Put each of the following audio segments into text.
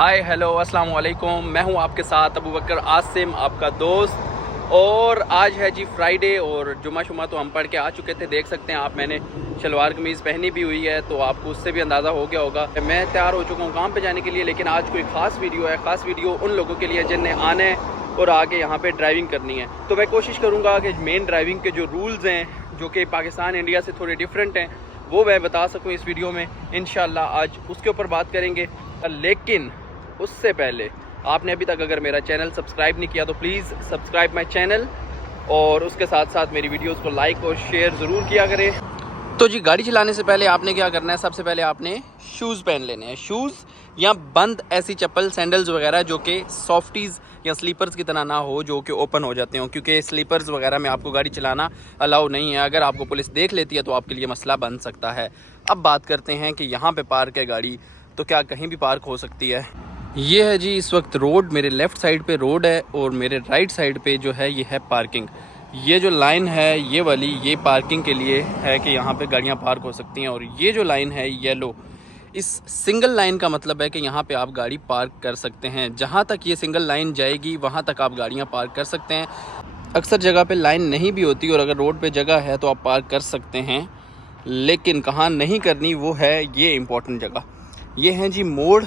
Hi hello अस्सलाम वालेकुम। मैं हूं आपके साथ अबू बकर आसिम, आपका दोस्त। और आज है जी फ्राइडे और जुमा शुमा तो हम पढ़ के आ चुके थे। देख सकते हैं आप, मैंने शलवार कमीज़ पहनी भी हुई है, तो आपको उससे भी अंदाज़ा हो गया होगा। मैं तैयार हो चुका हूं काम पे जाने के लिए, लेकिन आज कोई ख़ास वीडियो है। ख़ास वीडियो उन लोगों के लिए जिन्हें आना है और आगे यहाँ पर ड्राइविंग करनी है। तो मैं कोशिश करूँगा कि मेन ड्राइविंग के जो रूल्स हैं, जो कि पाकिस्तान इंडिया से थोड़े डिफरेंट हैं, वो मैं बता सकूँ इस वीडियो में। इंशाल्लाह आज उसके ऊपर बात करेंगे। लेकिन उससे पहले आपने अभी तक अगर मेरा चैनल सब्सक्राइब नहीं किया तो प्लीज़ सब्सक्राइब माय चैनल, और उसके साथ साथ मेरी वीडियोस को लाइक और शेयर ज़रूर किया करें। तो जी, गाड़ी चलाने से पहले आपने क्या करना है, सबसे पहले आपने शूज़ पहन लेने हैं। शूज़ या बंद ऐसी चप्पल, सैंडल्स वगैरह जो कि सॉफ्टीज़ या स्लीपर्स की तरह ना हो, जो कि ओपन हो जाते हो, क्योंकि स्लीपर्स वगैरह में आपको गाड़ी चलाना अलाउ नहीं है। अगर आपको पुलिस देख लेती है तो आपके लिए मसला बन सकता है। अब बात करते हैं कि यहाँ पे पार्क है गाड़ी, तो क्या कहीं भी पार्क हो सकती है? ये है जी इस वक्त रोड, मेरे लेफ़्ट साइड पे रोड है और मेरे राइट साइड पे जो है ये है पार्किंग। ये जो लाइन है ये वाली, ये पार्किंग के लिए है कि यहाँ पे गाड़ियाँ पार्क हो सकती हैं। और ये जो लाइन है येलो, इस सिंगल लाइन का मतलब है कि यहाँ पे आप गाड़ी पार्क कर सकते हैं। जहाँ तक ये सिंगल लाइन जाएगी वहाँ तक आप गाड़ियाँ पार्क कर सकते हैं। अक्सर जगह पे लाइन नहीं भी होती और अगर रोड पे जगह है तो आप पार्क कर सकते हैं, लेकिन कहाँ नहीं करनी वो है ये इम्पोर्टेंट जगह। ये है जी मोड़,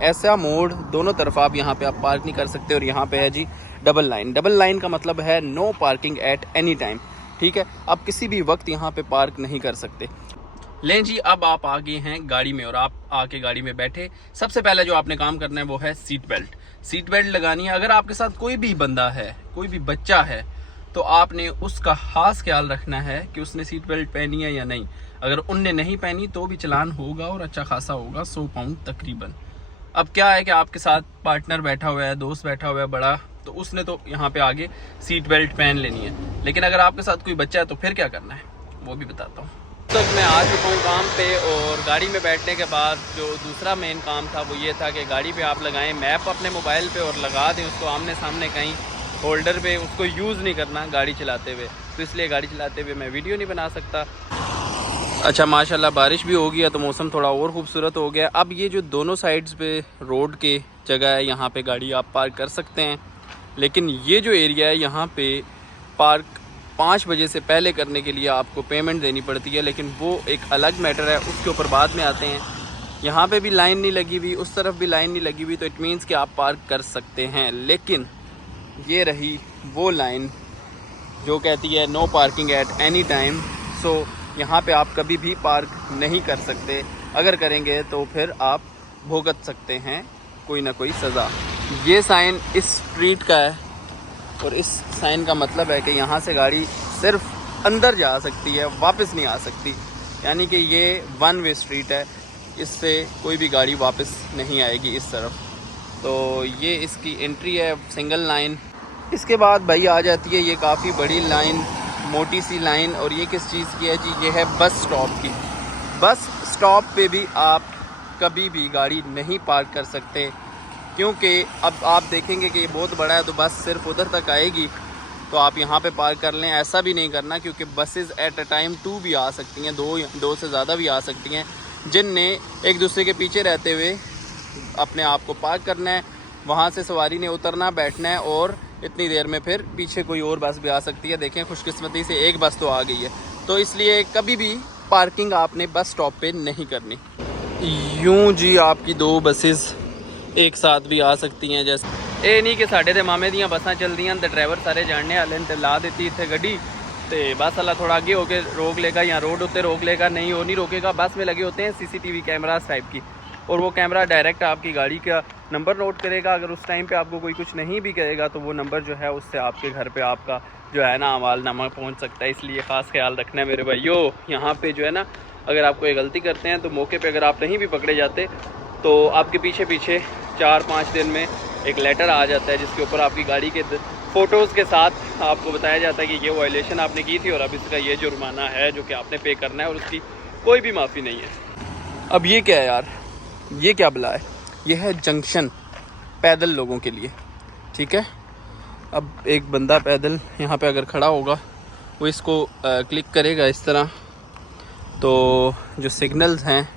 ऐसा मोड़ दोनों तरफ आप यहाँ पे आप पार्क नहीं कर सकते। और यहाँ पे है जी डबल लाइन। डबल लाइन का मतलब है no parking at any time. ठीक है, आप किसी भी वक्त यहाँ पे पार्क नहीं कर सकते। लें जी, अब आप आ गए हैं गाड़ी में और आप आके गाड़ी में बैठे। सबसे पहले जो आपने काम करना है वो है सीट बेल्ट। सीट बेल्ट लगानी है। अगर आपके साथ कोई भी बंदा है, कोई भी बच्चा है, तो आपने उसका खास ख्याल रखना है कि उसने सीट बेल्ट पहनी है या नहीं। अगर उनने नहीं पहनी तो भी चलान होगा और अच्छा खासा होगा, 100 पाउंड तकरीबन। अब क्या है कि आपके साथ पार्टनर बैठा हुआ है, दोस्त बैठा हुआ है बड़ा, तो उसने तो यहाँ पे आगे सीट बेल्ट पहन लेनी है। लेकिन अगर आपके साथ कोई बच्चा है तो फिर क्या करना है वो भी बताता हूँ। तो मैं आ चुका हूँ काम पे और गाड़ी में बैठने के बाद जो दूसरा मेन काम था वो ये था कि गाड़ी पे आप लगाएं मैप अपने मोबाइल पे और लगा दें उसको आमने सामने कहीं होल्डर पे। उसको यूज़ नहीं करना गाड़ी चलाते हुए, तो इसलिए गाड़ी चलाते हुए मैं वीडियो नहीं बना सकता। अच्छा, माशाल्लाह बारिश भी हो गया तो मौसम थोड़ा और ख़ूबसूरत हो गया। अब ये जो दोनों साइड्स पे रोड के जगह है, यहाँ पे गाड़ी आप पार्क कर सकते हैं। लेकिन ये जो एरिया है यहाँ पे पार्क 5 बजे से पहले करने के लिए आपको पेमेंट देनी पड़ती है, लेकिन वो एक अलग मैटर है, उसके ऊपर बाद में आते हैं। यहाँ पे भी लाइन नहीं लगी हुई, उस तरफ भी लाइन नहीं लगी हुई, तो इट मीन्स कि आप पार्क कर सकते हैं। लेकिन ये रही वो लाइन जो कहती है no parking at any time. So यहाँ पे आप कभी भी पार्क नहीं कर सकते। अगर करेंगे तो फिर आप भुगत सकते हैं कोई ना कोई सज़ा। ये साइन इस स्ट्रीट का है और इस साइन का मतलब है कि यहाँ से गाड़ी सिर्फ अंदर जा सकती है, वापस नहीं आ सकती। यानी कि ये वन वे स्ट्रीट है, इससे कोई भी गाड़ी वापस नहीं आएगी इस तरफ। तो ये इसकी एंट्री है, सिंगल लाइन। इसके बाद भाई आ जाती है ये काफ़ी बड़ी लाइन, मोटी सी लाइन। और ये किस चीज़ की है जी? ये है बस स्टॉप की। बस स्टॉप पे भी आप कभी भी गाड़ी नहीं पार्क कर सकते, क्योंकि अब आप देखेंगे कि ये बहुत बड़ा है तो बस सिर्फ उधर तक आएगी, तो आप यहाँ पे पार्क कर लें। ऐसा भी नहीं करना, क्योंकि बसेस एट अ टाइम 2 भी आ सकती हैं, दो से ज़्यादा भी आ सकती हैं, जिनने एक दूसरे के पीछे रहते हुए अपने आप को पार्क करना है। वहाँ से सवारी ने उतरना, बैठना है, और इतनी देर में फिर पीछे कोई और बस भी आ सकती है। देखें, खुशकिस्मती से एक बस तो आ गई है। तो इसलिए कभी भी पार्किंग आपने बस स्टॉप पे नहीं करनी। यूं जी आपकी 2 बसेस एक साथ भी आ सकती हैं। जैसे ये नहीं कि साढ़े ते मामे दियाँ बसां चलदियां ते ड्राइवर सारे जानने वाले ने ला देती इत्थे गड्डी, तो बस वाला थोड़ा आगे होकर रोक लेगा या रोड उत्ते रोक लेगा। नहीं, वो नहीं रोकेगा। बस में लगे होते हैं CCTV कैमरास टाइप की, और वो कैमरा डायरेक्ट आपकी गाड़ी का नंबर नोट करेगा। अगर उस टाइम पे आपको कोई कुछ नहीं भी करेगा तो वो नंबर जो है उससे आपके घर पे आपका जो है ना अमालनामा पहुंच सकता है। इसलिए ख़ास ख्याल रखना है मेरे भाइयों। यहाँ पे जो है ना, अगर आप कोई गलती करते हैं तो मौके पे अगर आप नहीं भी पकड़े जाते तो आपके पीछे पीछे 4-5 दिन में एक लेटर आ जाता है, जिसके ऊपर आपकी गाड़ी के फ़ोटोज़ के साथ आपको बताया जाता है कि ये वायलेशन आपने की थी और अब इसका ये जुर्माना है जो कि आपने पे करना है, और उसकी कोई भी माफ़ी नहीं है। अब ये क्या है यार, ये क्या बला है? ये है जंक्शन पैदल लोगों के लिए, ठीक है। अब एक बंदा पैदल यहाँ पे अगर खड़ा होगा, वो इसको क्लिक करेगा इस तरह, तो जो सिग्नल्स हैं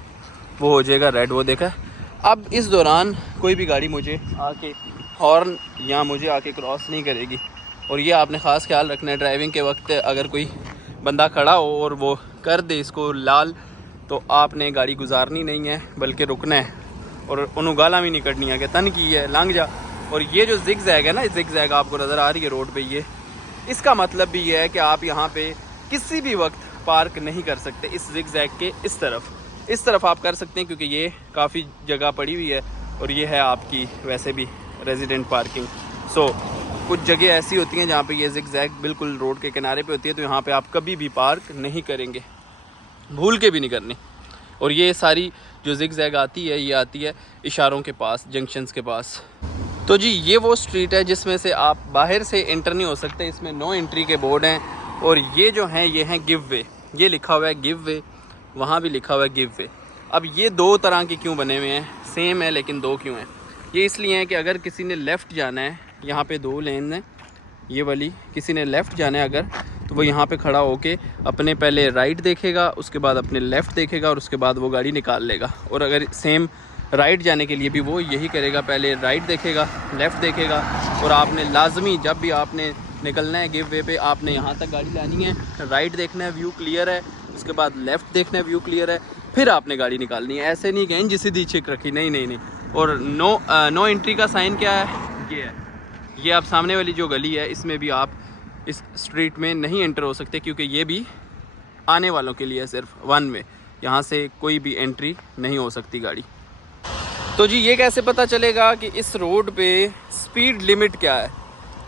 वो हो जाएगा रेड। वो देखा, अब इस दौरान कोई भी गाड़ी मुझे आके हॉर्न या मुझे आके क्रॉस नहीं करेगी। और ये आपने ख़ास ख्याल रखना है ड्राइविंग के वक्त, अगर कोई बंदा खड़ा हो और वो कर दे इसको लाल, तो आपने गाड़ी गुजारनी नहीं है बल्कि रुकना है और उन्होंने गाला भी नहीं कटनी है कि तन की है लंघ जा। और ये जो जिग जैग है ना, जिग जैग आपको नज़र आ रही है रोड पे, ये इसका मतलब भी ये है कि आप यहाँ पे किसी भी वक्त पार्क नहीं कर सकते। इस जिग जैग के इस तरफ आप कर सकते हैं क्योंकि ये काफ़ी जगह पड़ी हुई है और ये है आपकी वैसे भी रेजिडेंट पार्किंग। सो कुछ जगह ऐसी होती हैं जहाँ पे ये जिग जैग बिल्कुल रोड के किनारे पे होती है, तो यहाँ पे आप कभी भी पार्क नहीं करेंगे, भूल के भी नहीं करनी। और ये सारी जो जिग जैग आती है, ये आती है इशारों के पास, जंक्शंस के पास। तो जी ये वो स्ट्रीट है जिसमें से आप बाहर से एंटर नहीं हो सकते, इसमें नो एंट्री के बोर्ड हैं। और ये जो हैं ये हैं गिव वे, ये लिखा हुआ है गिव वे, वहाँ भी लिखा हुआ है गिव वे। अब ये दो तरह के क्यों बने हुए हैं, सेम है लेकिन दो क्यों हैं? ये इसलिए है कि अगर किसी ने लेफ़्ट जाना है, यहाँ पे दो लेन है ये वाली, किसी ने लेफ़्ट जाना है अगर, तो वो यहाँ पे खड़ा होके अपने पहले राइट देखेगा, उसके बाद अपने लेफ़्ट देखेगा और उसके बाद वो गाड़ी निकाल लेगा। और अगर सेम राइट जाने के लिए भी वो यही करेगा, पहले राइट देखेगा, लेफ़्ट देखेगा। और आपने लाजमी जब भी आपने निकलना है गिव वे पे, आपने यहाँ तक गाड़ी लानी है, राइट देखना है व्यू क्लियर है, उसके बाद लेफ़्ट देखना है व्यू क्लियर है, फिर आपने गाड़ी निकालनी है। ऐसे नहीं कहीं जिसे दी छिक रखी, नहीं। और नो एंट्री का साइन क्या है, ये है। ये आप सामने वाली जो गली है इसमें भी आप इस स्ट्रीट में नहीं एंटर हो सकते क्योंकि ये भी आने वालों के लिए है, सिर्फ वन वे, यहाँ से कोई भी एंट्री नहीं हो सकती गाड़ी। तो जी ये कैसे पता चलेगा कि इस रोड पे स्पीड लिमिट क्या है,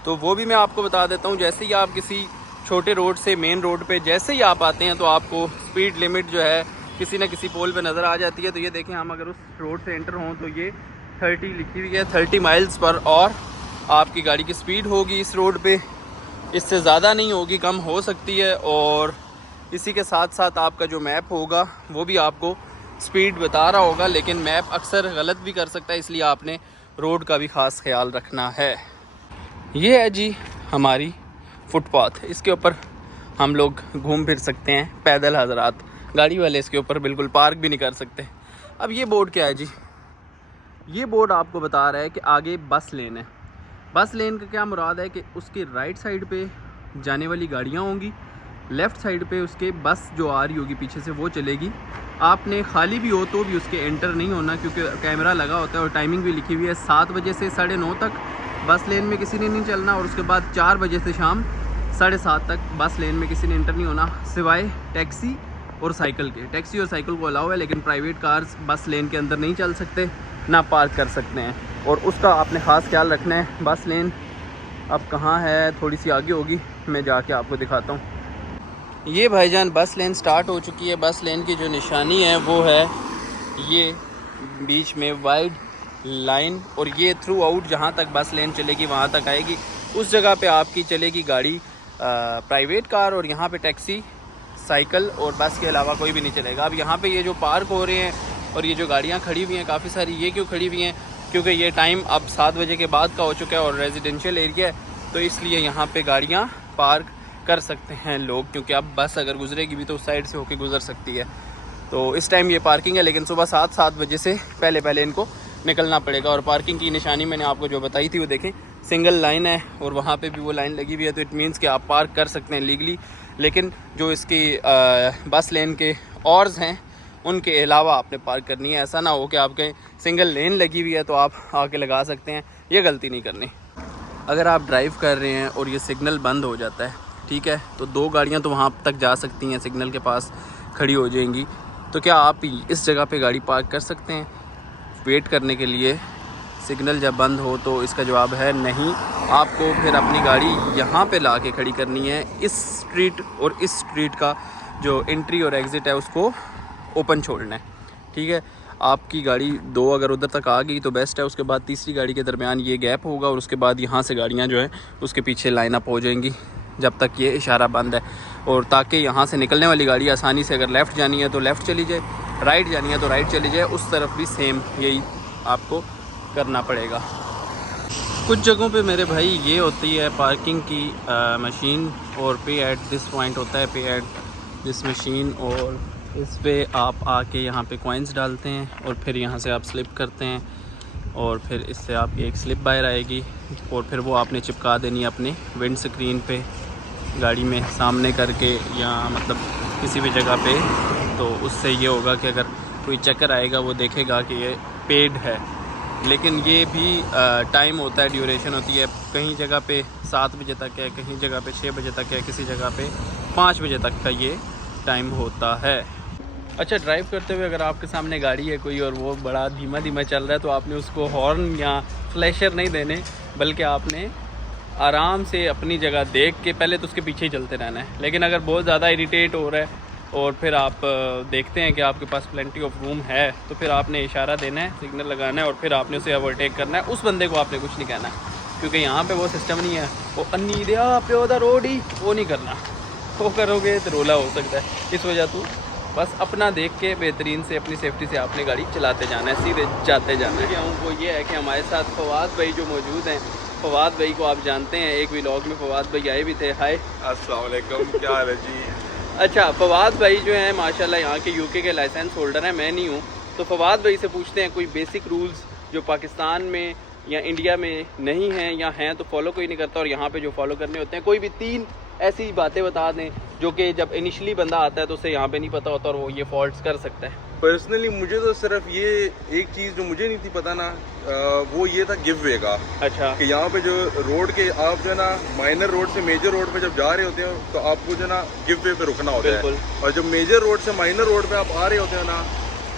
तो वो भी मैं आपको बता देता हूँ। जैसे ही आप किसी छोटे रोड से मेन रोड पे जैसे ही आप आते हैं तो आपको स्पीड लिमिट जो है किसी न किसी पोल पे नज़र आ जाती है। तो ये देखें, हम अगर उस रोड से एंटर हों तो ये 30 लिखी हुई है, 30 माइल्स पर और आपकी गाड़ी की स्पीड होगी इस रोड पे, इससे ज़्यादा नहीं होगी, कम हो सकती है। और इसी के साथ साथ आपका जो मैप होगा वो भी आपको स्पीड बता रहा होगा, लेकिन मैप अक्सर गलत भी कर सकता है, इसलिए आपने रोड का भी ख़ास ख्याल रखना है। ये है जी हमारी फुटपाथ, इसके ऊपर हम लोग घूम फिर सकते हैं, पैदल हजरात, गाड़ी वाले इसके ऊपर बिल्कुल पार्क भी नहीं कर सकते। अब ये बोर्ड क्या है जी, ये बोर्ड आपको बता रहा है कि आगे बस लेन है। बस लेन का क्या मुराद है कि उसके राइट साइड पे जाने वाली गाड़ियाँ होंगी, लेफ़्ट साइड पे उसके बस जो आ रही होगी पीछे से वो चलेगी। आपने खाली भी हो तो भी उसके एंटर नहीं होना क्योंकि कैमरा लगा होता है और टाइमिंग भी लिखी हुई है, 7 बजे से 9:30 तक बस लेन में किसी ने नहीं चलना और उसके बाद 4 बजे से शाम 7:30 तक बस लेन में किसी ने एंटर नहीं होना, सिवाय टैक्सी और साइकिल के। टैक्सी और साइकिल को अलाउ है, लेकिन प्राइवेट कार्स बस लेन के अंदर नहीं चल सकते, ना पार्क कर सकते हैं। और उसका आपने ख़ास ख्याल रखना है। बस लेन अब कहाँ है, थोड़ी सी आगे होगी, मैं जाके आपको दिखाता हूँ। ये भाईजान बस लेन स्टार्ट हो चुकी है। बस लेन की जो निशानी है वो है ये बीच में वाइड लाइन, और ये थ्रू आउट जहाँ तक बस लेन चलेगी वहाँ तक आएगी। उस जगह पे आपकी चलेगी गाड़ी प्राइवेट कार, और यहाँ पे टैक्सी, साइकिल और बस के अलावा कोई भी नहीं चलेगा। अब यहाँ पे ये जो पार्क हो रहे हैं और ये जो गाड़ियाँ खड़ी हुई हैं काफ़ी सारी, ये क्यों खड़ी हुई हैं, क्योंकि ये टाइम अब 7 बजे के बाद का हो चुका है और रेजिडेंशियल एरिया है, तो इसलिए यहाँ पे गाड़ियाँ पार्क कर सकते हैं लोग, क्योंकि अब बस अगर गुजरेगी भी तो उस साइड से होके गुजर सकती है। तो इस टाइम ये पार्किंग है, लेकिन सुबह 7 बजे से पहले इनको निकलना पड़ेगा। और पार्किंग की निशानी मैंने आपको जो बताई थी वो देखें, सिंगल लाइन है और वहाँ पे भी वो लाइन लगी हुई है, तो इट मीन्स कि आप पार्क कर सकते हैं लीगली। लेकिन जो इसकी बस लेन के ऑर्स हैं उनके अलावा आपने पार्क करनी है। ऐसा ना हो कि आपके सिंगल लेन लगी हुई है तो आप आके लगा सकते हैं, ये गलती नहीं करनी। अगर आप ड्राइव कर रहे हैं और ये सिग्नल बंद हो जाता है, ठीक है, तो 2 गाड़ियाँ तो वहाँ तक जा सकती हैं, सिग्नल के पास खड़ी हो जाएंगी, तो क्या आप इस जगह पे गाड़ी पार्क कर सकते हैं वेट करने के लिए सिग्नल जब बंद हो? तो इसका जवाब है नहीं। आपको फिर अपनी गाड़ी यहाँ पे ला के खड़ी करनी है। इस स्ट्रीट और इस स्ट्रीट का जो एंट्री और एग्ज़िट है उसको ओपन छोड़ना है, ठीक है। आपकी गाड़ी 2 अगर उधर तक आ गई तो बेस्ट है, उसके बाद तीसरी गाड़ी के दरमियान ये गैप होगा और उसके बाद यहाँ से गाड़ियाँ जो है उसके पीछे लाइन अप हो जाएंगी जब तक ये इशारा बंद है। और ताकि यहाँ से निकलने वाली गाड़ी आसानी से, अगर लेफ़्ट जानी है तो लेफ़्ट चली जाए, राइट जानी है तो राइट चली जाए, उस तरफ भी सेम यही आपको करना पड़ेगा। कुछ जगहों पे मेरे भाई ये होती है पार्किंग की मशीन, और पे एट दिस पॉइंट होता है पे एट दिस मशीन, और इस पे आप आके यहाँ पे कॉइन्स डालते हैं और फिर यहाँ से आप स्लिप करते हैं और फिर इससे आपकी एक स्लिप बाहर आएगी और फिर वो आपने चिपका देनी है अपने विंड स्क्रीन पे गाड़ी में सामने करके या मतलब किसी भी जगह पे। तो उससे ये होगा कि अगर कोई चेकर आएगा वो देखेगा कि ये पेड है। लेकिन ये भी टाइम होता है, ड्यूरेशन होती है। कहीं जगह पे 7 बजे तक है, कहीं जगह पे 6 बजे तक है, किसी जगह पे 5 बजे तक का ये टाइम होता है। अच्छा, ड्राइव करते हुए अगर आपके सामने गाड़ी है कोई और वो बड़ा धीमा धीमा चल रहा है तो आपने उसको हॉर्न या फ्लैशर नहीं देने, बल्कि आपने आराम से अपनी जगह देख के पहले तो उसके पीछे ही चलते रहना है। लेकिन अगर बहुत ज़्यादा इरिटेट हो रहा है और फिर आप देखते हैं कि आपके पास प्लेंटी ऑफ रूम है तो फिर आपने इशारा देना है, सिग्नल लगाना है और फिर आपने उसे ओवरटेक करना है। उस बंदे को आपने कुछ नहीं कहना क्योंकि यहाँ पे वो सिस्टम नहीं है, वो अन्नी दिया प्यो दा रोड ही, वो नहीं करना। वो करोगे तो रोला हो सकता है। इस वजह तो बस अपना देख के बेहतरीन से अपनी सेफ्टी से आपने गाड़ी चलाते जाना है, सीधे जाते जाना है। वो ये है कि हमारे साथ फवाद भाई जो मौजूद हैं, फवाद भाई को आप जानते हैं, एक व्लॉग में फवाद भाई आए भी थे। हाय, अस्सलाम वालेकुम, क्या हाल है जी? अच्छा, फवाद भाई जो हैं माशाल्लाह यहाँ के यूके के लाइसेंस होल्डर हैं, मैं नहीं हूँ। तो फवाद भाई से पूछते हैं कोई बेसिक रूल्स जो पाकिस्तान में या इंडिया में नहीं हैं या हैं तो फॉलो कोई नहीं करता और यहाँ पे जो फॉलो करने होते हैं। कोई भी 3 ऐसी बातें बता दें जो कि जब इनिशियली बंदा आता है तो उसे यहाँ पे नहीं पता होता और वो ये फॉल्ट्स कर सकता है। पर्सनली मुझे तो सिर्फ ये एक चीज़ जो मुझे नहीं थी पता ना, वो ये था गिव वे का। अच्छा, कि यहाँ पे जो रोड के आप जो है ना माइनर रोड से मेजर रोड पे जब जा रहे होते हैं तो आपको जो है ना गिव वे पे रुकना होता है, और जब मेजर रोड से माइनर रोड पे आप आ रहे होते हैं ना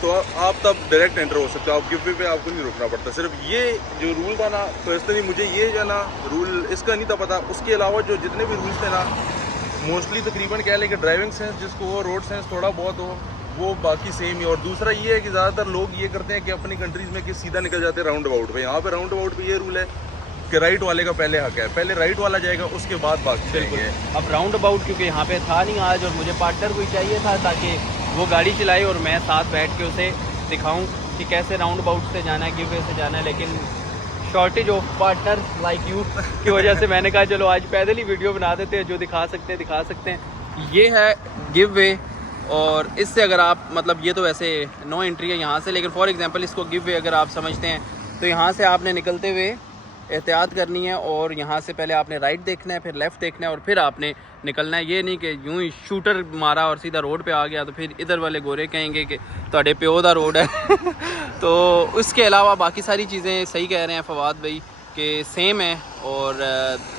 तो आप तब डायरेक्ट एंटर हो सकते हो। आप गिव वे पे आपको नहीं रुकना पड़ता। सिर्फ ये जो रूल था ना, पर्सनली मुझे ये जो है ना रूल इसका नहीं था पता। उसके अलावा जो जितने भी रूल्स थे ना मोस्टली तकरीबन कह लें कि ड्राइविंग सेंस जिसको हो, रोड सेंस थोड़ा बहुत हो, वो बाकी सेम ही। और दूसरा ये है कि ज़्यादातर लोग ये करते हैं कि अपनी कंट्रीज़ में कि सीधा निकल जाते हैं राउंड अबाउट पे। यहाँ पे राउंड अबाउट पे ये रूल है कि राइट वाले का पहले हक है, पहले राइट वाला जाएगा उसके बाद बाकी जाएंगे। अब राउंड अबाउट क्योंकि यहाँ पे था नहीं आज और मुझे पार्टनर कोई चाहिए था ताकि वो गाड़ी चलाए और मैं साथ बैठ के उसे दिखाऊं कि कैसे राउंड अबाउट से जाना है, गिव वे से जाना है। लेकिन shortage of partner like you की वजह से मैंने कहा चलो आज पैदल ही वीडियो बना देते हैं, जो दिखा सकते हैं। ये है गिव वे और इससे अगर आप मतलब ये तो वैसे नो एंट्री है यहाँ से, लेकिन फॉर एग्जांपल इसको गिव वे अगर आप समझते हैं तो यहाँ से आपने निकलते हुए एहतियात करनी है और यहाँ से पहले आपने राइट देखना है, फिर लेफ़्ट देखना है और फिर आपने निकलना है। ये नहीं कि यूं ही शूटर मारा और सीधा रोड पे आ गया तो फिर इधर वाले गोरे कहेंगे कि ਤੁਹਾਡੇ ਪਿਓ ਦਾ रोड है। तो उसके अलावा बाकी सारी चीज़ें सही कह रहे हैं फवाद भाई कि सेम है। और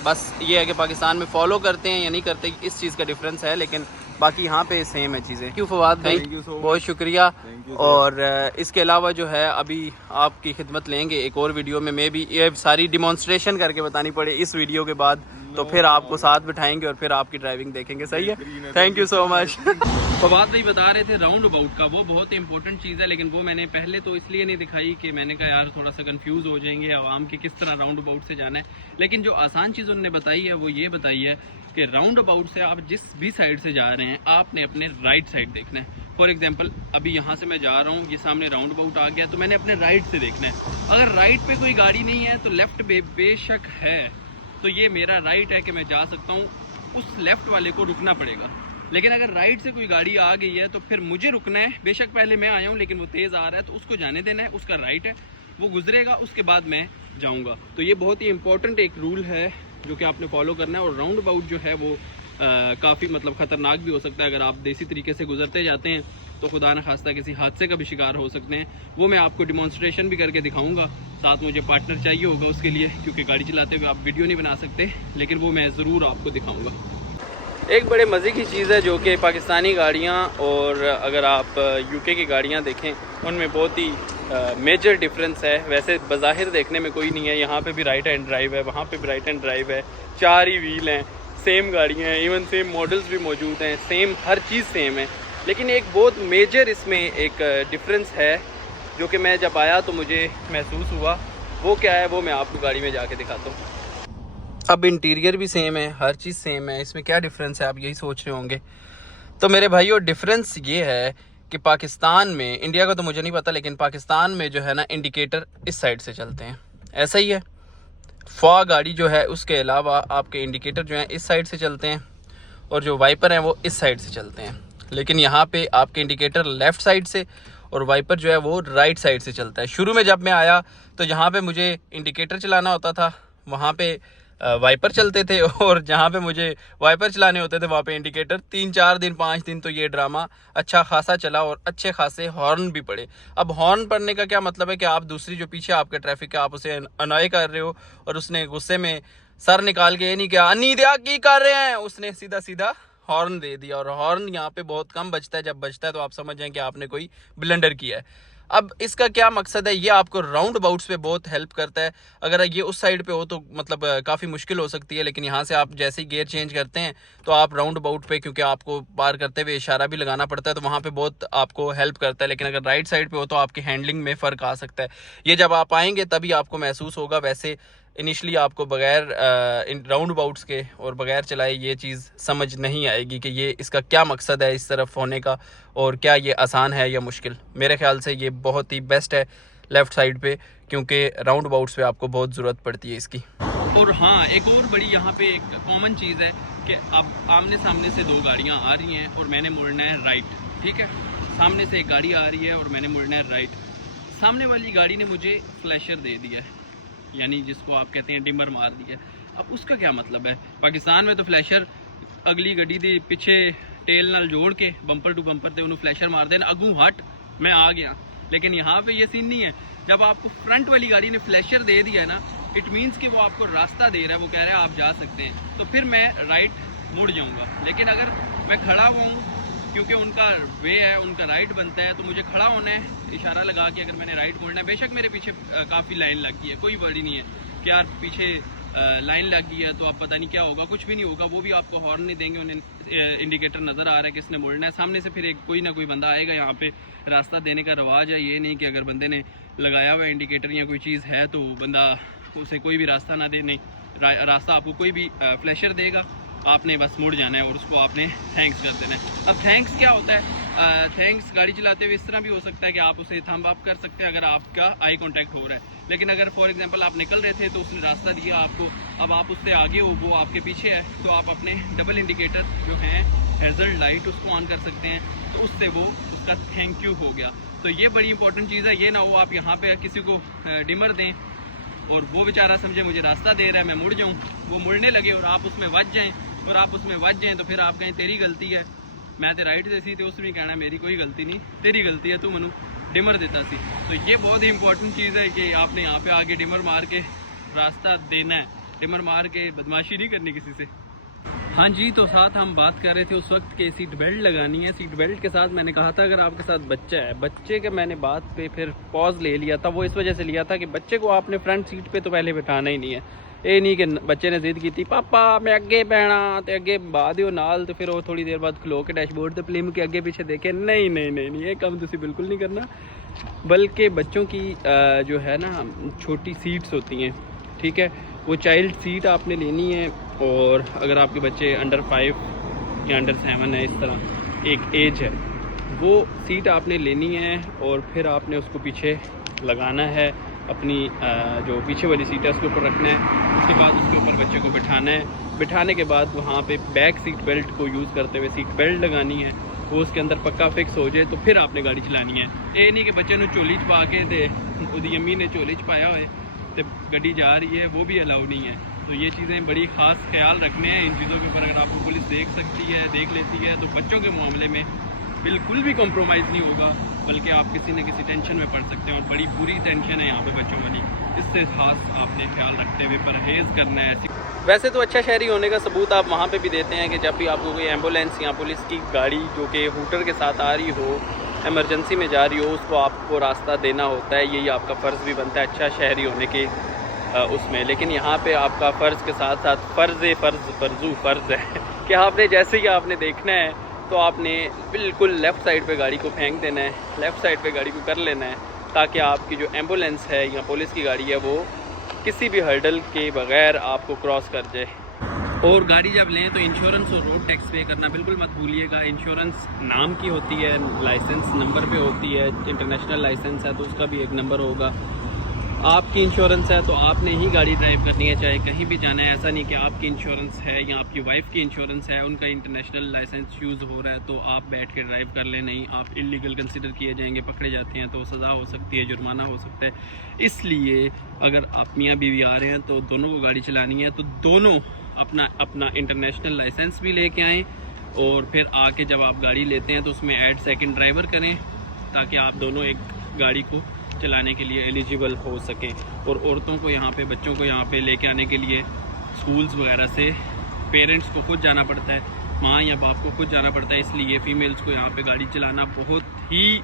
बस ये है कि पाकिस्तान में फॉलो करते हैं या नहीं करते, इस चीज़ का डिफरेंस है, लेकिन बाकी यहाँ पे सेम है चीज़ें। क्यों फवाद भाई, बहुत शुक्रिया। और इसके अलावा जो है अभी आपकी खिदमत लेंगे एक और वीडियो में, मैं भी ये सारी डिमॉन्स्ट्रेशन करके बतानी पड़े इस वीडियो के बाद, तो फिर आपको साथ बिठाएंगे और फिर आपकी ड्राइविंग देखेंगे। सही है, thank you so much. Fawad भाई बता रहे थे राउंड अबाउट का, वो बहुत इंपॉर्टेंट चीज़ है, लेकिन वो मैंने पहले तो इसलिए नहीं दिखाई कि मैंने कहा यार थोड़ा सा कंफ्यूज हो जाएंगे आवाम की किस तरह राउंड अबाउट से जाना है। लेकिन जो आसान चीज़ उन्होंने बताई है वो ये बताई है कि राउंड अबाउट से आप जिस भी साइड से जा रहे हैं आपने अपने राइट साइड देखना है। फॉर एग्जांपल अभी यहाँ से मैं जा रहा हूँ, ये सामने राउंड अबाउट आ गया तो मैंने अपने राइट से देखना है। अगर राइट पे कोई गाड़ी नहीं है तो लेफ्ट बेशक है, तो ये मेरा राइट है कि मैं जा सकता हूँ, उस लेफ्ट वाले को रुकना पड़ेगा। लेकिन अगर राइट से कोई गाड़ी आ गई है तो फिर मुझे रुकना है। बेशक पहले मैं आया हूँ लेकिन वो तेज़ आ रहा है तो उसको जाने देना है, उसका राइट है, वो गुजरेगा उसके बाद मैं जाऊँगा। तो ये बहुत ही इंपॉर्टेंट एक रूल है जो कि आपने फॉलो करना है। और राउंड अबाउट जो है वो काफ़ी मतलब ख़तरनाक भी हो सकता है। अगर आप देसी तरीके से गुजरते जाते हैं तो खुदा न खास्ता किसी हादसे का भी शिकार हो सकते हैं। वो मैं आपको डिमॉन्स्ट्रेशन भी करके दिखाऊंगा। साथ मुझे पार्टनर चाहिए होगा उसके लिए, क्योंकि गाड़ी चलाते हुए आप वीडियो नहीं बना सकते, लेकिन वो मैं ज़रूर आपको दिखाऊंगा। एक बड़े मज़े की चीज़ है जो कि पाकिस्तानी गाड़ियाँ और अगर आप यूके की गाड़ियाँ देखें उनमें बहुत ही मेजर डिफरेंस है। वैसे बज़ाहिर देखने में कोई नहीं है, यहाँ पे भी राइट हैंड ड्राइव है, वहाँ पे भी राइट हैंड ड्राइव है, 4 ही व्हील हैं, सेम गाड़ियाँ हैं, इवन सेम मॉडल्स भी मौजूद हैं, सेम हर चीज़ सेम है। लेकिन एक बहुत मेजर इसमें एक डिफरेंस है जो कि मैं जब आया तो मुझे महसूस हुआ। वो क्या है वो मैं आपको गाड़ी में जाके दिखाता हूँ। अब इंटीरियर भी सेम है, हर चीज़ सेम है, इसमें क्या डिफरेंस है आप यही सोच रहे होंगे। तो मेरे भाइयों डिफरेंस ये है कि पाकिस्तान में, इंडिया का तो मुझे नहीं पता, लेकिन पाकिस्तान में जो है ना इंडिकेटर इस साइड से चलते हैं, ऐसा ही है। फॉग गाड़ी जो है उसके अलावा आपके इंडिकेटर जो हैं इस साइड से चलते हैं और जो वाइपर हैं वो इस साइड से चलते हैं। लेकिन यहाँ पे आपके इंडिकेटर लेफ़्ट साइड से और वाइपर जो है वो राइट साइड से चलता है। शुरू में जब मैं आया तो जहाँ पे मुझे इंडिकेटर चलाना होता था वहाँ पे वाइपर चलते थे, और जहाँ पे मुझे वाइपर चलाने होते थे वहाँ पे इंडिकेटर। 3-4 दिन 5 दिन तो ये ड्रामा अच्छा खासा चला और अच्छे खासे हॉर्न भी पड़े। अब हॉर्न पड़ने का क्या मतलब है कि आप दूसरी जो पीछे आपके ट्रैफिक है आप उसे अनॉय कर रहे हो और उसने गुस्से में सर निकाल के ये नहीं किया अनिद्या की कर रहे हैं, उसने सीधा सीधा हॉर्न दे दिया। और हॉर्न यहाँ पे बहुत कम बजता है, जब बजता है तो आप समझ जाएं कि आपने कोई ब्लंडर किया है। अब इसका क्या मकसद है, ये आपको राउंड अबाउट्स पे बहुत हेल्प करता है। अगर ये उस साइड पे हो तो मतलब काफ़ी मुश्किल हो सकती है, लेकिन यहाँ से आप जैसे ही गियर चेंज करते हैं तो आप राउंड अबाउट पे, क्योंकि आपको पार करते हुए इशारा भी लगाना पड़ता है, तो वहाँ पे बहुत आपको हेल्प करता है। लेकिन अगर राइट साइड पे हो तो आपकी हैंडलिंग में फ़र्क आ सकता है। ये जब आप आएंगे तभी आपको महसूस होगा। वैसे इनिशली आपको बगैर राउंड अबाउट्स के और बगैर चलाए ये चीज़ समझ नहीं आएगी कि ये इसका क्या मकसद है इस तरफ होने का, और क्या ये आसान है या मुश्किल। मेरे ख्याल से ये बहुत ही बेस्ट है लेफ़्ट साइड पे, क्योंकि राउंड अबाउट्स पे आपको बहुत ज़रूरत पड़ती है इसकी। और हाँ, एक और बड़ी यहाँ पे एक कॉमन चीज़ है कि अब आमने सामने से 2 गाड़ियाँ आ रही हैं और मैंने मुड़ना है राइट, ठीक है। सामने से एक गाड़ी आ रही है और मैंने मुड़ना है राइट। सामने वाली गाड़ी ने मुझे फ्लैशर दे दिया है, यानी जिसको आप कहते हैं डिमर मार दिया। अब उसका क्या मतलब है? पाकिस्तान में तो फ्लैशर अगली गड्डी दे पिछे टेल नाल जोड़ के बंपर टू बंपर ते उन्होंने फ्लैशर मार देना, अगू हट मैं आ गया। लेकिन यहाँ पे ये सीन नहीं है। जब आपको फ्रंट वाली गाड़ी ने फ्लैशर दे दिया है ना, इट मीन्स कि वो आपको रास्ता दे रहा है, वो कह रहा है आप जा सकते हैं, तो फिर मैं राइट मुड़ जाऊँगा। लेकिन अगर मैं खड़ा हुआ हूँ, क्योंकि उनका वे है, उनका राइट बनता है, तो मुझे खड़ा होना है इशारा लगा के। अगर मैंने राइट मुड़ना है, बेशक मेरे पीछे काफ़ी लाइन लग गई है, कोई बड़ी नहीं है कि यार पीछे लाइन लग गई है तो आप पता नहीं क्या होगा, कुछ भी नहीं होगा। वो भी आपको हॉर्न नहीं देंगे, उन्हें इंडिकेटर नज़र आ रहा है कि इसने मुड़ना है। सामने से फिर एक कोई ना कोई बंदा आएगा। यहाँ पे रास्ता देने का रवाज है, ये नहीं कि अगर बंदे ने लगाया हुआ इंडिकेटर या कोई चीज़ है तो बंदा उसे कोई भी रास्ता ना दे। नहीं, रास्ता आपको कोई भी फ्लैशर देगा, आपने बस मुड़ जाना है और उसको आपने थैंक्स कर देना है। अब थैंक्स क्या होता है? थैंक्स गाड़ी चलाते हुए इस तरह भी हो सकता है कि आप उसे थंब अप कर सकते हैं अगर आपका आई कांटेक्ट हो रहा है। लेकिन अगर फॉर एग्जांपल आप निकल रहे थे तो उसने रास्ता दिया आपको, अब आप उससे आगे हो, वो आपके पीछे है, तो आप अपने डबल इंडिकेटर जो है हैज़र्ड लाइट उसको ऑन कर सकते हैं, तो उससे वो उसका थैंक यू हो गया। तो ये बड़ी इंपॉर्टेंट चीज़ है। ये ना हो आप यहाँ पर किसी को डिमर दें और वो बेचारा समझे मुझे रास्ता दे रहा है, मैं मुड़ जाऊँ, वो मुड़ने लगे और आप उसमें बच जाएँ, और आप उसमें बच जाएँ तो फिर आप कहें तेरी गलती है, मैं तो राइट दे सी, तो उसमें कहना मेरी कोई गलती नहीं, तेरी गलती है, तू मनु डिमर देता सी। तो ये बहुत ही इंपॉर्टेंट चीज़ है कि आपने यहाँ पे आके डिमर मार के रास्ता देना है, डिमर मार के बदमाशी नहीं करनी किसी से। हाँ जी, तो साथ हम बात कर रहे थे उस वक्त कि सीट बेल्ट लगानी है। सीट बेल्ट के साथ मैंने कहा था अगर आपके साथ बच्चा है, बच्चे के मैंने बात पे फिर पॉज ले लिया था। वो इस वजह से लिया था कि बच्चे को आपने फ्रंट सीट पे तो पहले बिठाना ही नहीं है। ये नहीं कि बच्चे ने जिद की थी पापा मैं अगे बहना, तो अगे बा दियो नाल, तो फिर वो थोड़ी देर बाद खलो के डैशबोर्ड से फिल्म के अगे पीछे देखे। नहीं नहीं नहीं नहीं, ये काम तुम बिल्कुल नहीं करना। बल्कि बच्चों की जो है ना छोटी सीट्स होती हैं, ठीक है, वो चाइल्ड सीट आपने लेनी है। और अगर आपके बच्चे अंडर 5 या अंडर 7 है, इस तरह एक एज है, वो सीट आपने लेनी है और फिर आपने उसको पीछे लगाना है। अपनी जो पीछे वाली सीट है उसके ऊपर रखना है, उसके बाद उसके ऊपर बच्चे को बिठाना है। बिठाने के बाद वहाँ पे बैक सीट बेल्ट को यूज़ करते हुए सीट बेल्ट लगानी है, वो उसके अंदर पक्का फिक्स हो जाए तो फिर आपने गाड़ी चलानी है। ये नहीं कि बच्चे ने झोली च पा के ते उसकी अम्मी ने झोली च पाया होए तो गड्डी जा रही है, वो भी अलाउ नहीं है। तो ये चीज़ें बड़ी ख़ास ख्याल रखने हैं इन चीज़ों के ऊपर। अगर आपको पुलिस देख सकती है, देख लेती है, तो बच्चों के मामले में बिल्कुल भी कॉम्प्रोमाइज़ नहीं होगा, बल्कि आप किसी न किसी टेंशन में पड़ सकते हैं, और बड़ी बुरी टेंशन है यहाँ पे बच्चों वाली। इससे खास आपने ख्याल रखते हुए परहेज़ करना है। वैसे तो अच्छा शहरी होने का सबूत आप वहाँ पे भी देते हैं कि जब भी आपको कोई एम्बुलेंस या पुलिस की गाड़ी जो कि हूटर के साथ आ रही हो, एमरजेंसी में जा रही हो, उसको आपको रास्ता देना होता है। यही आपका फ़र्ज़ भी बनता है अच्छा शहरी होने के उसमें। लेकिन यहाँ पे आपका फ़र्ज़ के साथ साथ फ़र्ज़ है कि आपने जैसे ही आपने देखना है तो आपने बिल्कुल लेफ़्ट साइड पे गाड़ी को फेंक देना है, लेफ़्ट साइड पे गाड़ी को कर लेना है, ताकि आपकी जो एम्बुलेंस है या पुलिस की गाड़ी है वो किसी भी हर्डल के बगैर आपको क्रॉस कर जाए। और गाड़ी जब लें तो इंश्योरेंस और रोड टैक्स पे करना बिल्कुल मत भूलिएगा। इंश्योरेंस नाम की होती है, लाइसेंस नंबर पे होती है। इंटरनेशनल लाइसेंस है तो उसका भी एक नंबर होगा, आपकी इंश्योरेंस है तो आपने ही गाड़ी ड्राइव करनी है, चाहे कहीं भी जाना है। ऐसा नहीं कि आपकी इंश्योरेंस है या आपकी वाइफ की इंश्योरेंस है, उनका इंटरनेशनल लाइसेंस यूज़ हो रहा है तो आप बैठ के ड्राइव कर लें। नहीं, आप इलीगल कंसिडर किए जाएंगे, पकड़े जाते हैं तो सज़ा हो सकती है, जुर्माना हो सकता है। इसलिए अगर आप मियाँ बीवी आ रहे हैं तो दोनों को गाड़ी चलानी है तो दोनों अपना इंटरनेशनल लाइसेंस भी लेके आएँ, और फिर आके जब आप गाड़ी लेते हैं तो उसमें ऐड सेकंड ड्राइवर करें, ताकि आप दोनों एक गाड़ी को चलाने के लिए एलिजिबल हो सकें। और औरतों को यहाँ पे, बच्चों को यहाँ पे लेके आने के लिए स्कूल्स वगैरह से पेरेंट्स को खुद जाना पड़ता है, माँ या बाप को खुद जाना पड़ता है। इसलिए फ़ीमेल्स को यहाँ पे गाड़ी चलाना बहुत ही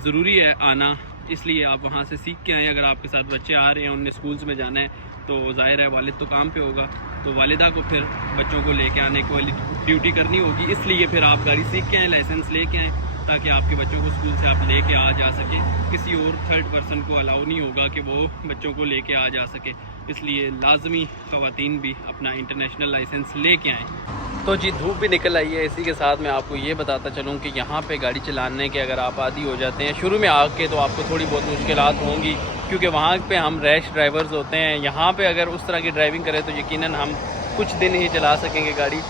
ज़रूरी है आना। इसलिए आप वहाँ से सीख के आएँ। अगर आपके साथ बच्चे आ रहे हैं, उन्हें स्कूल्स में जाना है, तो ज़ाहिर है वालिद तो काम पे होगा, तो वालिदा को फिर बच्चों को लेके आने की ड्यूटी करनी होगी। इसलिए फिर आप गाड़ी सीख के आएँ, लाइसेंस लेके आएँ, ताकि आपके बच्चों को स्कूल से आप लेके आ जा सकें। किसी और थर्ड पर्सन को अलाउ नहीं होगा कि वो बच्चों को लेके आ जा सके। इसलिए लाजमी ख़वातीन भी अपना इंटरनेशनल लाइसेंस लेके आएँ। तो जी धूप भी निकल आई है। इसी के साथ मैं आपको ये बताता चलूँ कि यहाँ पे गाड़ी चलाने के अगर आप आदी हो जाते हैं शुरू में आके, तो आपको थोड़ी बहुत मुश्किलात होंगी, क्योंकि वहाँ पे हम रैश ड्राइवर्स होते हैं। यहाँ पे अगर उस तरह की ड्राइविंग करें तो यकीनन हम कुछ दिन ही चला सकेंगे गाड़ी।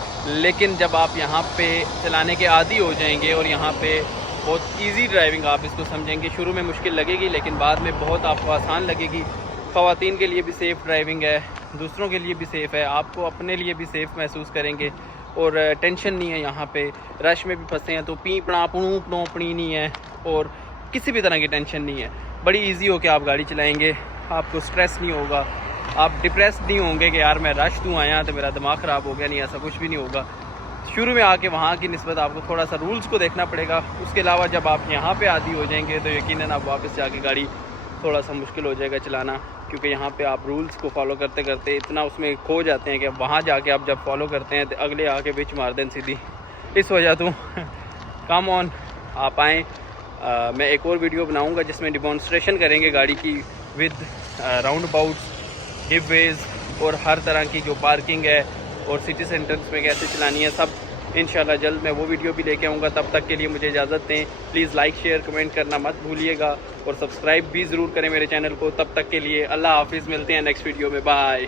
लेकिन जब आप यहाँ पे चलाने के आदी हो जाएंगे और यहाँ पे बहुत इजी ड्राइविंग आप इसको समझेंगे, शुरू में मुश्किल लगेगी लेकिन बाद में बहुत आपको आसान लगेगी। ख़वातीन के लिए भी सेफ़ ड्राइविंग है, दूसरों के लिए भी सेफ़ है, आपको अपने लिए भी सेफ़ महसूस करेंगे और टेंशन नहीं है। यहाँ पे रश में भी फंसे हैं तो पी पड़ा पड़ी नहीं है और किसी भी तरह की टेंशन नहीं है। बड़ी ईजी हो के आप गाड़ी चलाएँगे, आपको स्ट्रेस नहीं होगा, आप डिप्रेस नहीं होंगे कि यार मैं रश दूँ आया तो मेरा दिमाग ख़राब हो गया। नहीं, ऐसा कुछ भी नहीं होगा। शुरू में आके वहाँ की निस्बत आपको थोड़ा सा रूल्स को देखना पड़ेगा। उसके अलावा जब आप यहाँ पे आदी हो जाएंगे तो यकीनन आप वापस जाके गाड़ी थोड़ा सा मुश्किल हो जाएगा चलाना, क्योंकि यहाँ पे आप रूल्स को फॉलो करते करते इतना उसमें खो जाते हैं कि वहाँ जाके आप जब फॉलो करते हैं तो अगले आके बिच मार दें सीधी। इस वजह तो कम ऑन आप आएँ। मैं एक और वीडियो बनाऊँगा जिसमें डिमॉन्स्ट्रेशन करेंगे गाड़ी की विद राउंड अबाउट्स, हिप वेज और हर तरह की जो पार्किंग है और सिटी सेंटर्स में कैसे चलानी है, सब इंशाल्लाह जल्द मैं वो वीडियो भी लेके आऊँगा। तब तक के लिए मुझे इजाज़त दें। प्लीज़ लाइक शेयर कमेंट करना मत भूलिएगा और सब्सक्राइब भी ज़रूर करें मेरे चैनल को। तब तक के लिए अल्लाह हाफिज़, मिलते हैं नेक्स्ट वीडियो में, बाय।